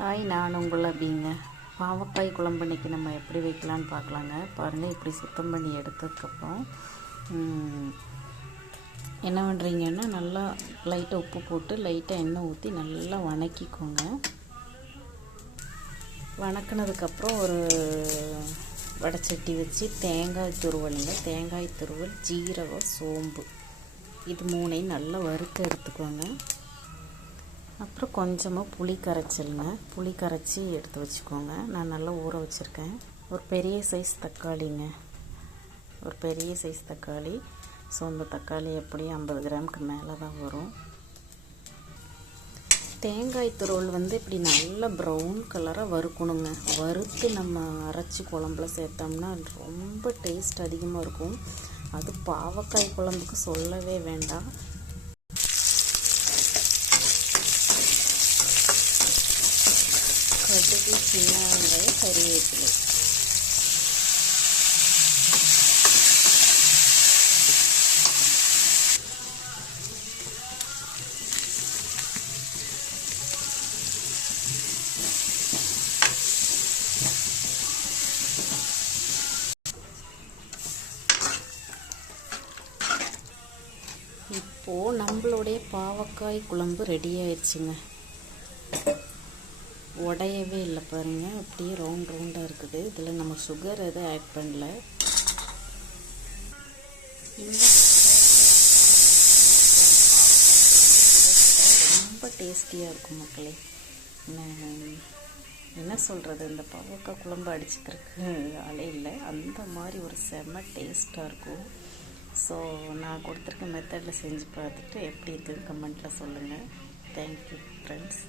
Hi, நான் உங்கள் அபிங்க. பாவக்காய் குழம்பு இன்றைக்கி நம்ம எப்படி வைக்கலான்னு பார்க்கலாங்க. பாருங்கள், இப்படி சுத்தம் பண்ணி எடுத்ததுக்கப்புறம் என்ன பண்ணுறீங்கன்னா, நல்லா லைட்டாக உப்பு போட்டு லைட்டாக எண்ணெய் ஊற்றி நல்லா வணக்கிக்கோங்க. வணக்கினதுக்கப்புறம் ஒரு வடைச்சட்டி வச்சு தேங்காய் துருவலுங்க, தேங்காய் துருவல், ஜீரகம், சோம்பு இது மூணையும் நல்லா வறுத்து எடுத்துக்கோங்க. அப்புறம் கொஞ்சமாக புளி கரைச்சலுங்க, புளி கரைச்சி எடுத்து வச்சுக்கோங்க. நான் நல்லா ஊற வச்சுருக்கேன். ஒரு பெரிய சைஸ் தக்காளிங்க, ஒரு பெரிய சைஸ் தக்காளி. ஸோ அந்த தக்காளி எப்படியும் 50 கிராமுக்கு மேலே தான் வரும். தேங்காய் துருவல் இப்படி நல்லா ப்ரௌன் கலராக வறுக்கணுங்க. வறுத்து நம்ம அரைச்சி குழம்புல சேர்த்தோம்னா ரொம்ப டேஸ்ட் அதிகமாக இருக்கும். அது பாவக்காய் குழம்புக்கு சொல்லவே வேண்டாம். கடுகு, சின்ன வெங்காயம், கறிவேப்பிலை. இப்போது நம்மளுடைய பாவக்காய் குழம்பு ரெடி ஆயிடுச்சுங்க. உடையவே இல்லை பாருங்கள், அப்படியே ரவுண்டாக இருக்குது. இதில் நம்ம சுகர் எதுவும் ஆட் பண்ணல. இந்த ரொம்ப டேஸ்டியாக இருக்கும் மக்களே. என்ன சொல்கிறது, இந்த பாவக்காய் குழம்பு அடிச்சுக்கிறதுக்கு ஆளே இல்லை. அந்த மாதிரி ஒரு செம்ம டேஸ்ட்டாக இருக்கும். ஸோ நான் கொடுத்துருக்க மெத்தடில் செஞ்சு பார்த்துட்டு எப்படி இருக்குதுன்னு கமெண்ட்டில் சொல்லுங்கள். Thank you friends.